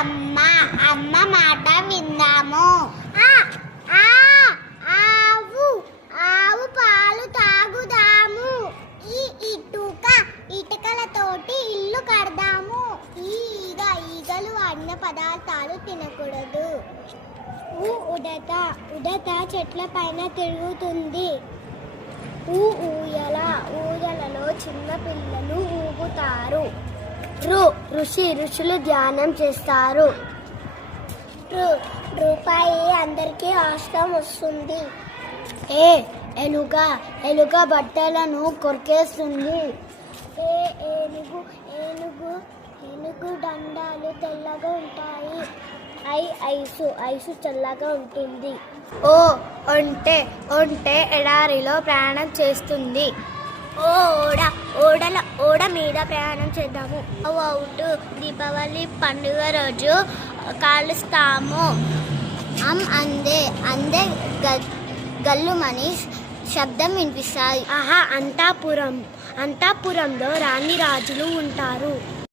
అమ్మ అమ్మ మాట విందాము. ఆవు ఆవు పాలు తాగుదాము. ఈ ఇటుకలతోటి ఇల్లు కడదాము. ఈగలు అన్న పదార్థాలు తినకూడదు. ఉడత ఉడత చెట్ల పైన తిరుగుతుంది. ఊయలలో చిన్న పిల్లలు ఊగుతారు. ఋషులు ధ్యానం చేస్తారు. రూపాయి అందరికీ అవసరం వస్తుంది. ఎలుక బట్టలను కొరికేస్తుంది. ఏనుగు దండాలు తెల్లగా ఉంటాయి. ఐసు చల్లగా ఉంటుంది. ఒంటె ఎడారిలో ప్రయాణం చేస్తుంది. ఓడ మీద ప్రయాణం చేద్దాము. అవుట్ దీపావళి పండుగ రోజు కాలుస్తాము. అందే గల్లుమని శబ్దం వినిపిస్తాయి. అంతాపురంలో రాణి రాజులు ఉంటారు.